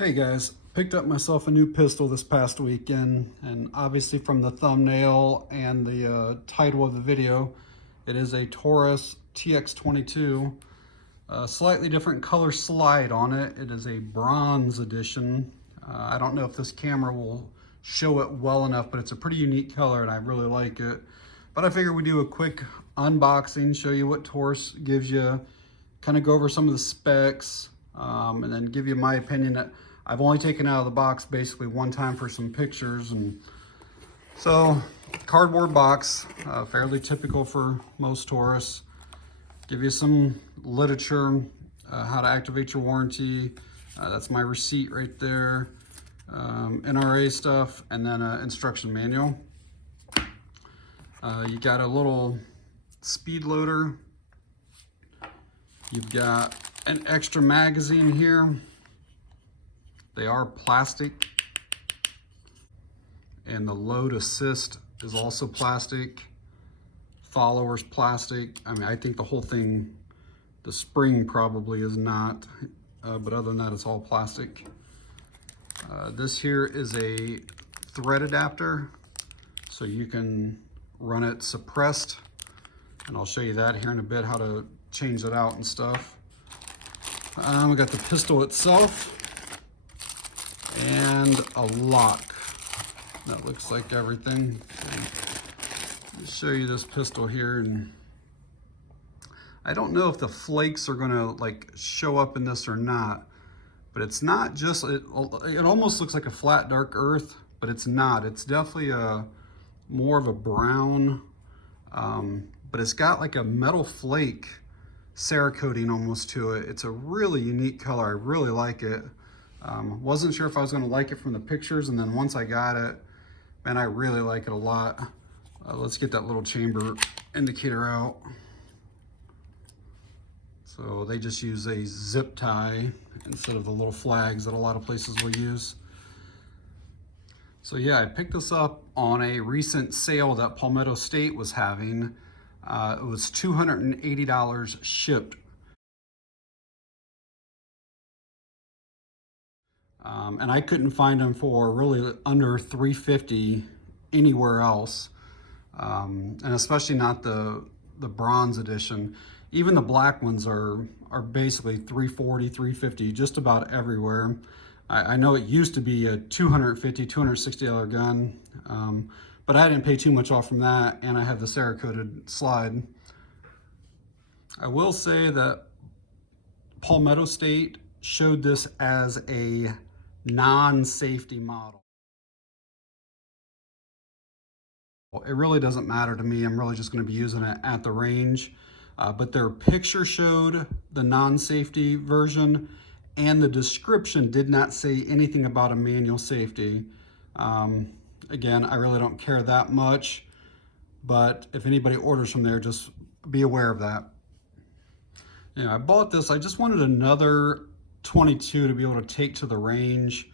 Hey guys, picked up myself a new pistol this past weekend, and obviously from the thumbnail and the title of the video, it is a Taurus TX22. Slightly different color slide on it. It is a bronze edition. I don't know if this camera will show it well enough, but it's a pretty unique color and I really like it. But I figured we'd do a quick unboxing, show you what Taurus gives you, kind of go over some of the specs, and then give you my opinion that I've only taken out of the box basically one time for some pictures. And so cardboard box, fairly typical for most Taurus. Give you some literature, how to activate your warranty. That's my receipt right there. NRA stuff, and then an instruction manual. You got a little speed loader. You've got an extra magazine here. They are plastic, and the load assist is also plastic. Follower's plastic. I mean, I think the whole thing, the spring probably is not, but other than that, it's all plastic. This here is a thread adapter, so you can run it suppressed, and I'll show you that here in a bit, how to change it out and stuff. We got the pistol itself and a lock that looks like everything. Let me show you this pistol here, and I don't know if the flakes are gonna like show up in this or not, but it's not just, it almost looks like a flat dark earth, but it's not. It's definitely a more of a brown, but it's got like a metal flake Cerakoting almost to it. It's a really unique color. I really like it. Wasn't sure if I was going to like it from the pictures, and then once I got it, man, I really like it a lot. Let's get that little chamber indicator out. So they just use a zip tie instead of the little flags that a lot of places will use. So yeah, I picked this up on a recent sale that Palmetto State was having. It was $280 shipped. And I couldn't find them for really under $350 anywhere else. And especially not the bronze edition. Even the black ones are basically $340, $350 just about everywhere. I know it used to be a $250, $260 gun, but I didn't pay too much off from that, and I have the Cerakoted slide. I will say that Palmetto State showed this as a non-safety model. It really doesn't matter to me. I'm really just going to be using it at the range. But their picture showed the non-safety version, and the description did not say anything about a manual safety. Again, I really don't care that much, but if anybody orders from there, just be aware of that. Yeah, I bought this. I just wanted another 22 to be able to take to the range.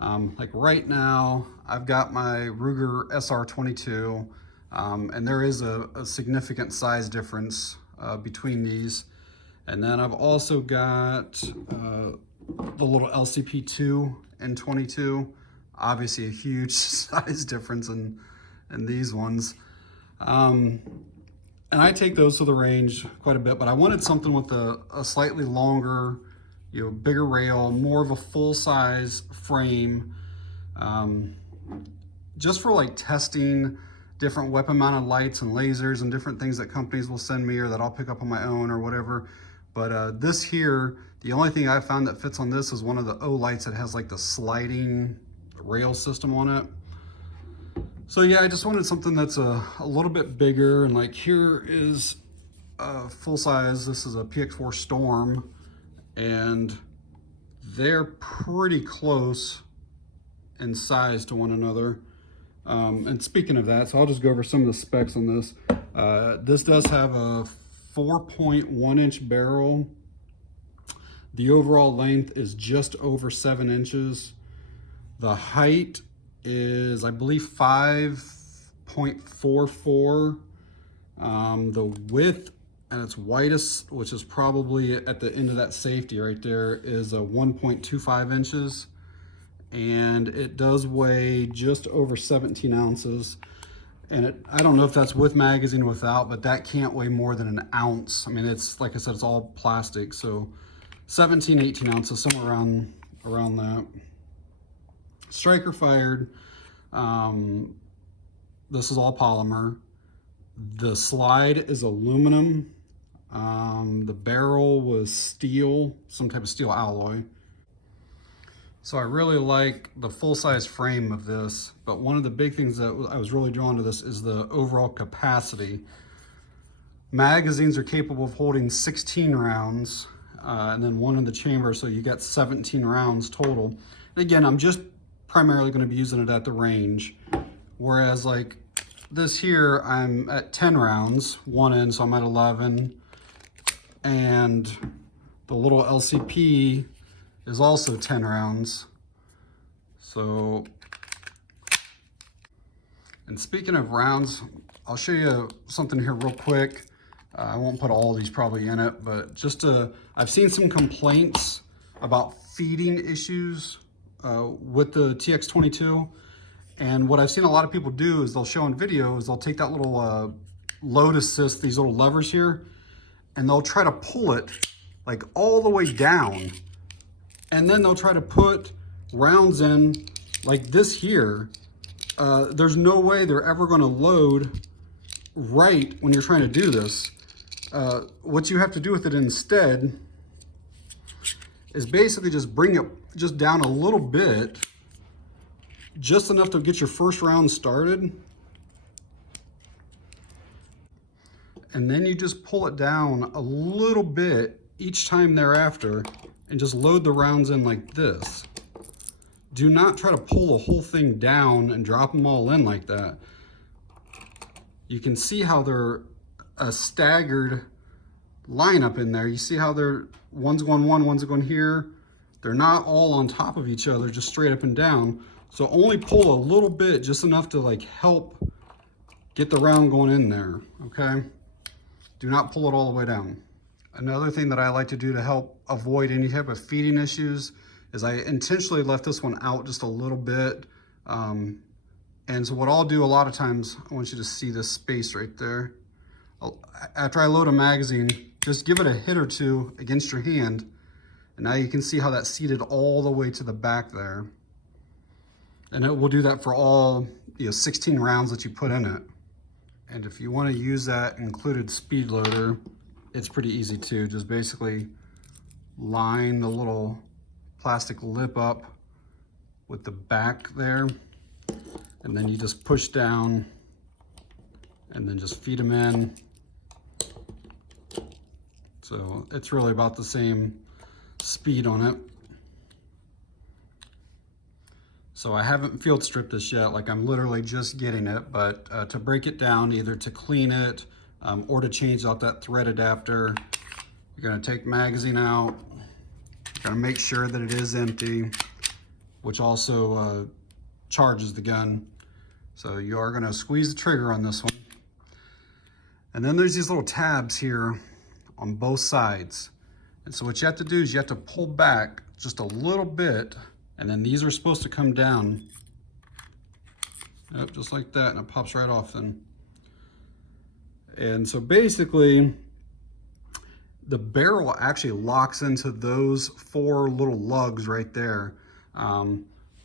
Like right now, I've got my Ruger SR22, and there is a significant size difference between these. And then I've also got the little LCP2 and 22. Obviously a huge size difference in these ones. And I take those to the range quite a bit, but I wanted something with a slightly longer, bigger rail, more of a full size frame, just for like testing different weapon mounted lights and lasers and different things that companies will send me or that I'll pick up on my own or whatever. But this here, the only thing I found that fits on this is one of the O lights that has like the sliding rail system on it. So yeah, I just wanted something that's a little bit bigger, and like here is full size. This is a PX4 Storm, and they're pretty close in size to one another. And speaking of that, so I'll just go over some of the specs on this. This does have a 4.1 inch barrel. The overall length is just over 7 inches. The height is, I believe, 5.44. The width at its widest, which is probably at the end of that safety right there, is a 1.25 inches. and it does weigh just over 17 ounces. And I don't know if that's with magazine or without, but that can't weigh more than an ounce. I mean, it's, like I said, it's all plastic, so 17, 18 ounces, somewhere around that. Striker fired. This is all polymer. The slide is aluminum. The barrel was steel, some type of steel alloy. So I really like the full-size frame of this, but one of the big things that I was really drawn to this is the overall capacity. Magazines are capable of holding 16 rounds, and then one in the chamber, so you got 17 rounds total. And again, I'm just primarily going to be using it at the range, whereas like this here, I'm at 10 rounds, one in, so I'm at 11, and the little LCP is also 10 rounds. So, and speaking of rounds, I'll show you something here real quick. I won't put all these probably in it, but I've seen some complaints about feeding issues with the TX22. And what I've seen a lot of people do is they'll show in videos, they'll take that little load assist, these little levers here, and they'll try to pull it like all the way down. And then they'll try to put rounds in like this here. There's no way they're ever gonna load right when you're trying to do this. What you have to do with it instead is basically just bring it just down a little bit, just enough to get your first round started. And then you just pull it down a little bit each time thereafter and just load the rounds in like this. Do not try to pull the whole thing down and drop them all in like that. You can see how they're a staggered lineup in there. You see how one's going one, one's going here. They're not all on top of each other, just straight up and down. So only pull a little bit, just enough to like help get the round going in there, okay? Do not pull it all the way down. Another thing that I like to do to help avoid any type of feeding issues is I intentionally left this one out just a little bit. And so what I'll do a lot of times, I want you to see this space right there. After I load a magazine, just give it a hit or two against your hand. And now you can see how that's seated all the way to the back there. And it will do that for all 16 rounds that you put in it. And if you want to use that included speed loader, it's pretty easy too. Just basically line the little plastic lip up with the back there, and then you just push down and then just feed them in. So it's really about the same speed on it. So I haven't field stripped this yet, like I'm literally just getting it, but to break it down, either to clean it or to change out that thread adapter, you're gonna take magazine out, you're gonna make sure that it is empty, which also charges the gun. So you are gonna squeeze the trigger on this one. And then there's these little tabs here on both sides. And so what you have to do is you have to pull back just a little bit, and then these are supposed to come down. Yep, just like that, and it pops right off then. And so basically, the barrel actually locks into those 4 little lugs right there.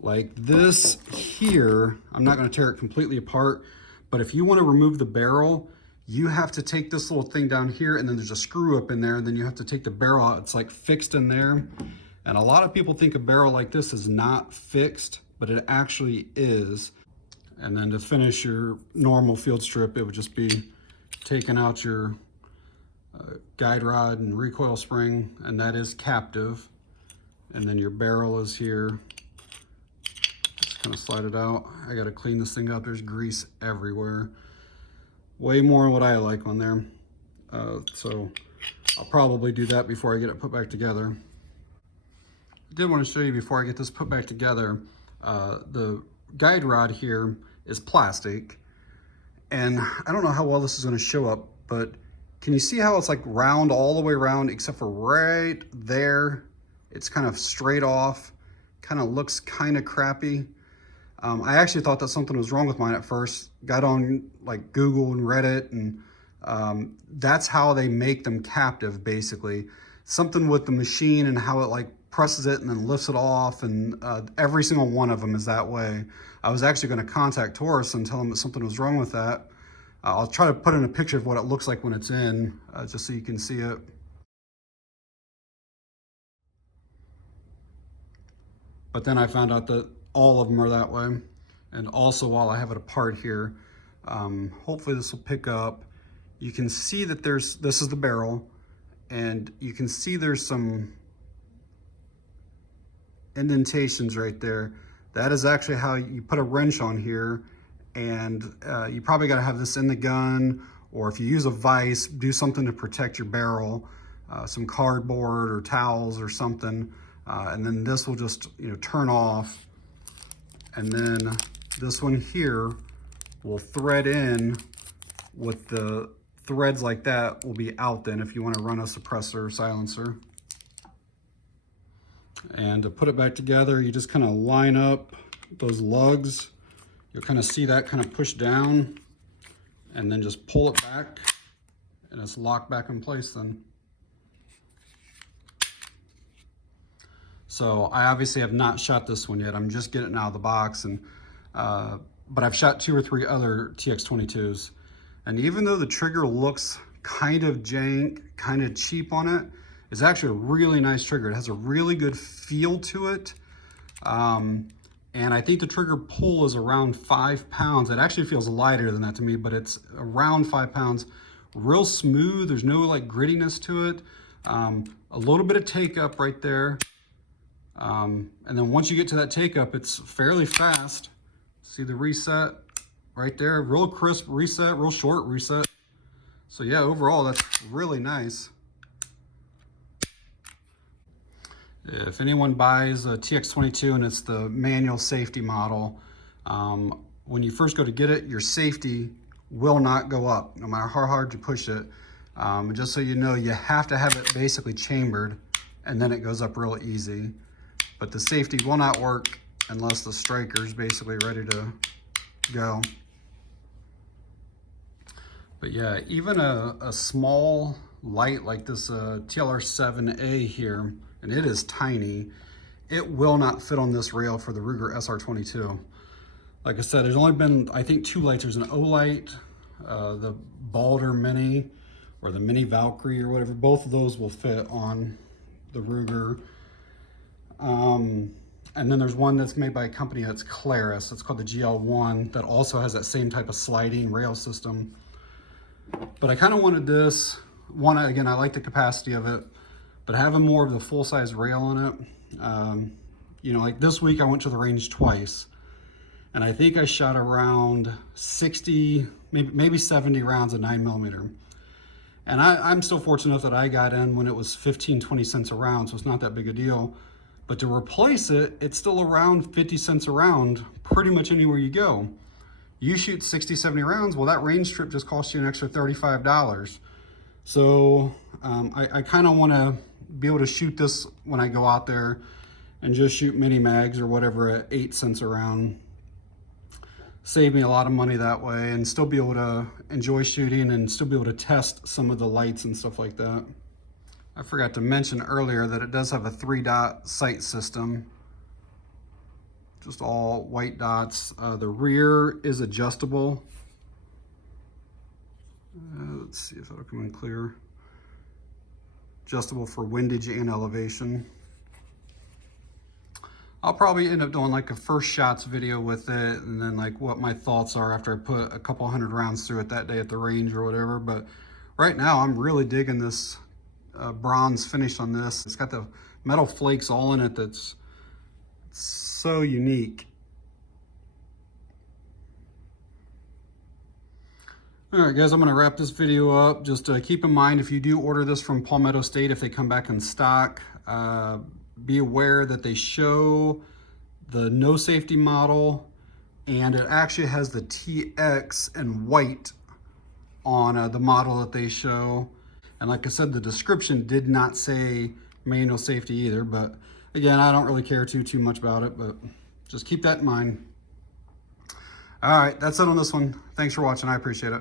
Like this here, I'm not gonna tear it completely apart, but if you wanna remove the barrel, you have to take this little thing down here, and then there's a screw up in there, and then you have to take the barrel out. It's like fixed in there. And a lot of people think a barrel like this is not fixed, but it actually is. And then to finish your normal field strip, it would just be taking out your guide rod and recoil spring, and that is captive. And then your barrel is here. Just kind of slide it out. I gotta clean this thing up. There's grease everywhere. Way more than what I like on there. So I'll probably do that before I get it put back together. I did want to show you before I get this put back together, the guide rod here is plastic, and I don't know how well this is going to show up, but can you see how it's like round all the way around except for right there? It's kind of straight off, kind of looks kind of crappy. I actually thought that something was wrong with mine at first. Got on like Google and Reddit, and that's how they make them captive, basically. Something with the machine and how it like presses it and then lifts it off, and every single one of them is that way. I was actually going to contact Taurus and tell them that something was wrong with that. I'll try to put in a picture of what it looks like when it's in, just so you can see it. But then I found out that all of them are that way. And also, while I have it apart here, hopefully this will pick up. You can see that this is the barrel, and you can see there's some indentations right there. That is actually how you put a wrench on here, and you probably got to have this in the gun, or if you use a vise, do something to protect your barrel, some cardboard or towels or something, and then this will just turn off, and then this one here will thread in with the threads like that will be out then if you want to run a suppressor or silencer. And to put it back together, you just kind of line up those lugs. You'll kind of see that kind of push down, and then just pull it back, and it's locked back in place then. So I obviously have not shot this one yet. I'm just getting it out of the box, and but I've shot 2 or 3 other TX22s. And even though the trigger looks kind of jank, kind of cheap on it, it's actually a really nice trigger. It has a really good feel to it. And I think the trigger pull is around 5 pounds. It actually feels lighter than that to me, but it's around 5 pounds. Real smooth, there's no like grittiness to it. A little bit of take up right there. And then once you get to that take up, it's fairly fast. See the reset right there, real crisp reset, real short reset. So yeah, overall, that's really nice. If anyone buys a TX22 and it's the manual safety model, when you first go to get it, your safety will not go up, no matter how hard you push it. Just so you know, you have to have it basically chambered, and then it goes up real easy. But the safety will not work unless the striker's basically ready to go. But yeah, even a small light like this TLR7A here, and it is tiny, it will not fit on this rail for the Ruger SR22. Like I said, there's only been, I think, 2 lights. There's an O-light, the Balder Mini, or the Mini Valkyrie or whatever. Both of those will fit on the Ruger. And then there's one that's made by a company that's Claris. It's called the GL1, that also has that same type of sliding rail system. But I kind of wanted this one. Again, I like the capacity of it, but having more of the full-size rail on it. Like this week I went to the range twice, and I think I shot around 60, maybe 70 rounds of 9mm. And I'm still fortunate enough that I got in when it was 15, 20 cents a round, so it's not that big a deal. But to replace it, it's still around 50 cents a round, pretty much anywhere you go. You shoot 60, 70 rounds, well, that range strip just costs you an extra $35. So I kind of want to be able to shoot this when I go out there and just shoot mini mags or whatever at 8 cents a round. Save me a lot of money that way, and still be able to enjoy shooting and still be able to test some of the lights and stuff like that. I forgot to mention earlier that it does have a 3-dot sight system. Just all white dots. The rear is adjustable. Let's see if it'll come in clear. Adjustable for windage and elevation. I'll probably end up doing like a first shots video with it, and then like what my thoughts are after I put a couple 100 rounds through it that day at the range or whatever. But right now I'm really digging this bronze finish on this. It's got the metal flakes all in it. That's so unique. All right, guys, I'm going to wrap this video up. Just keep in mind, if you do order this from Palmetto State, if they come back in stock, be aware that they show the no safety model, and it actually has the TX in white on the model that they show. And like I said, the description did not say manual safety either, but Again, I don't really care too much about it, but just keep that in mind. All right, that's it on this one. Thanks for watching. I appreciate it.